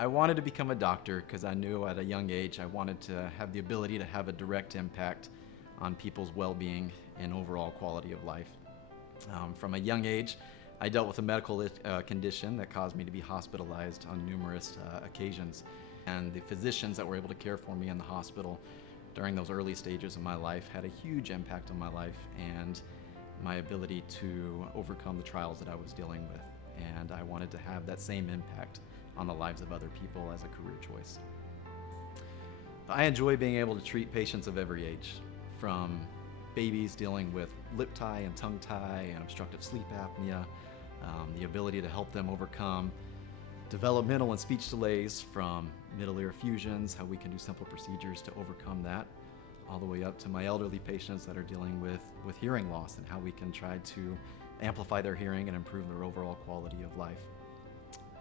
I wanted to become a doctor because I knew at a young age I wanted to have the ability to have a direct impact on people's well-being and overall quality of life. From a young age, I dealt with a medical condition that caused me to be hospitalized on numerous occasions. And the physicians that were able to care for me in the hospital during those early stages of my life had a huge impact on my life and my ability to overcome the trials that I was dealing with. And I wanted to have that same impact on the lives of other people as a career choice. I enjoy being able to treat patients of every age, from babies dealing with lip tie and tongue tie and obstructive sleep apnea, the ability to help them overcome developmental and speech delays from middle ear fusions, how we can do simple procedures to overcome that, all the way up to my elderly patients that are dealing with hearing loss and how we can try to amplify their hearing and improve their overall quality of life.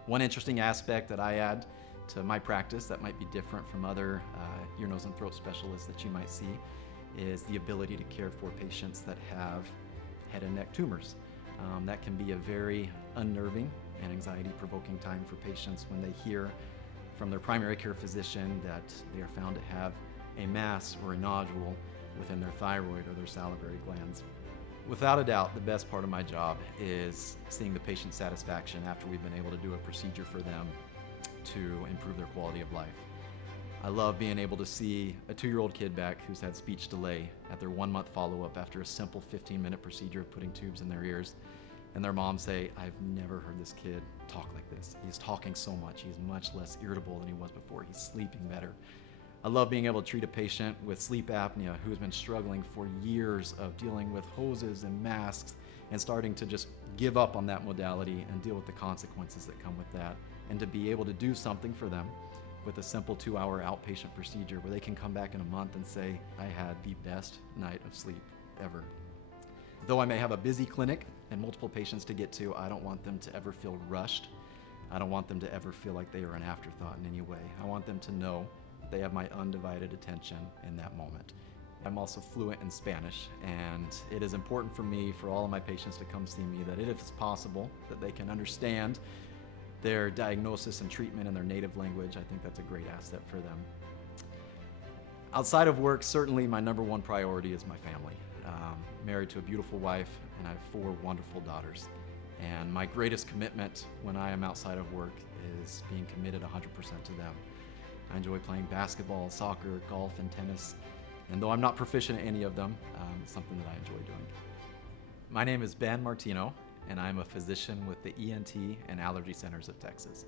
One interesting aspect that I add to my practice that might be different from other ear, nose, and throat specialists that you might see is the ability to care for patients that have head and neck tumors. That can be a very unnerving and anxiety-provoking time for patients when they hear from their primary care physician that they are found to have a mass or a nodule within their thyroid or their salivary glands. Without a doubt, the best part of my job is seeing the patient satisfaction after we've been able to do a procedure for them to improve their quality of life. I love being able to see a 2-year-old kid back who's had speech delay at their 1-month follow-up after a simple 15-minute procedure of putting tubes in their ears, and their mom say, "I've never heard this kid talk like this. He's talking so much. He's much less irritable than he was before. He's sleeping better." I love being able to treat a patient with sleep apnea who has been struggling for years of dealing with hoses and masks and starting to just give up on that modality and deal with the consequences that come with that, and to be able to do something for them with a simple 2-hour outpatient procedure where they can come back in a month and say, "I had the best night of sleep ever." Though I may have a busy clinic and multiple patients to get to, I don't want them to ever feel rushed. I don't want them to ever feel like they are an afterthought in any way. I want them to know they have my undivided attention in that moment. I'm also fluent in Spanish, and it is important for me, for all of my patients to come see me, that if it's possible, that they can understand their diagnosis and treatment in their native language. I think that's a great asset for them. Outside of work, certainly my number one priority is my family. Married to a beautiful wife, and I have 4 wonderful daughters. And my greatest commitment when I am outside of work is being committed 100% to them. I enjoy playing basketball, soccer, golf, and tennis. And though I'm not proficient at any of them, it's something that I enjoy doing. My name is Ben Martino, and I'm a physician with the ENT and Allergy Centers of Texas.